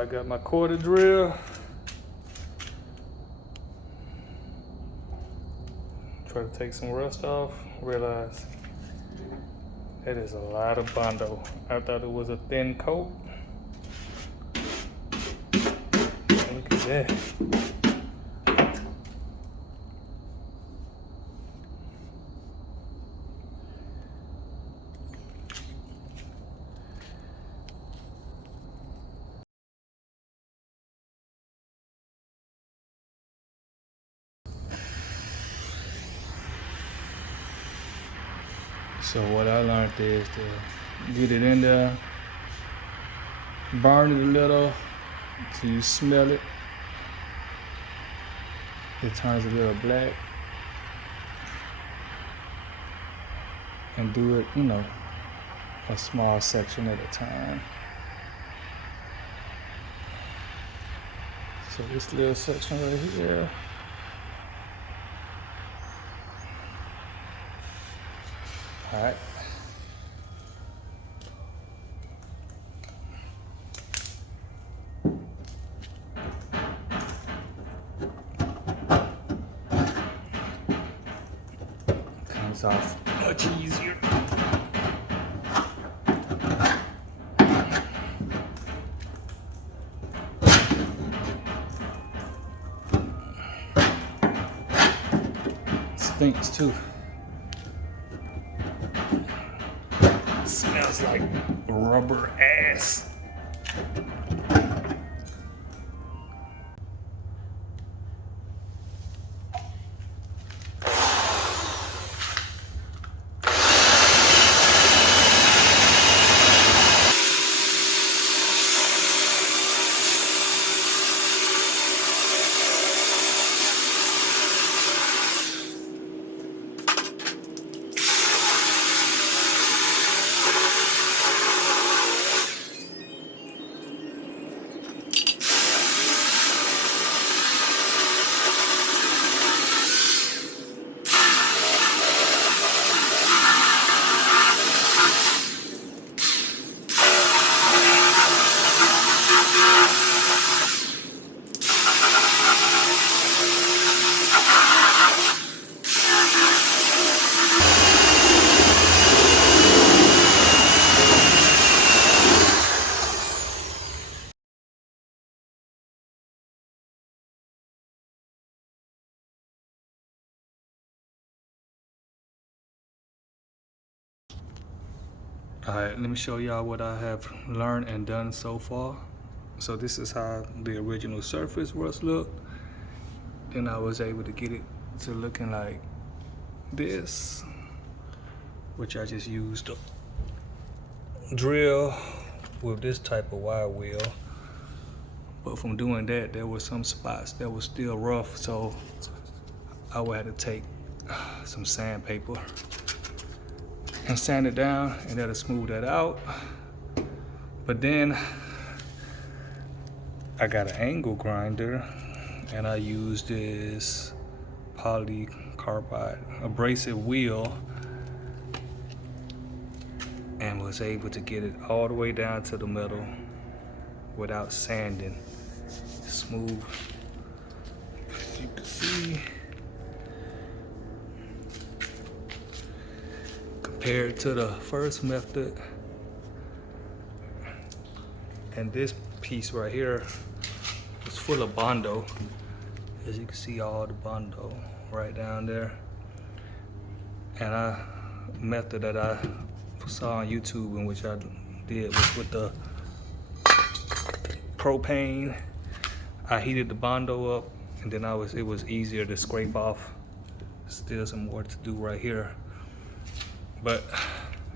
So I got my quarter drill. Try to take some rust off. Realize that is a lot of Bondo. I thought it was a thin coat. Look at that. So what I learned is to get it in there, burn it a little till you smell it. It turns a little black. And do it, you know, a small section at a time. So this little section right here. All right. Comes off much easier. Stinks too. Smells like rubber ass. All right, let me show y'all what I have learned and done so far. So this is how the original surface rust looked. Then I was able to get it to looking like this, which I just used a drill with this type of wire wheel. But from doing that, there were some spots that were still rough, so I would have to take some sandpaper and sand it down, and that'll smooth that out. But then I got an angle grinder, and I used this polycarbide abrasive wheel and was able to get it all the way down to the metal without sanding. Smooth, as you can see. Compared to the first method, and this piece right here was full of Bondo. As you can see, all the Bondo right down there. And a method that I saw on YouTube, in which I did, was with the propane. I heated the Bondo up, and then it was easier to scrape off. Still some more to do right here. But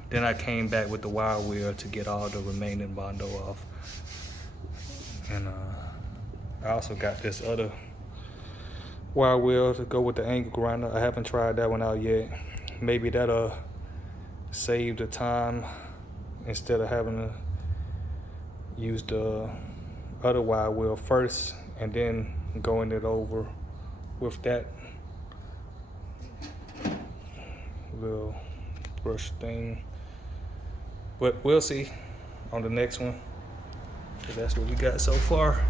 then I came back with the wire wheel to get all the remaining Bondo off. And I also got this other wire wheel to go with the angle grinder. I haven't tried that one out yet. Maybe that'll save the time instead of having to use the other wire wheel first and then going it over with that little brush thing. But we'll see on the next one. So that's what we got so far.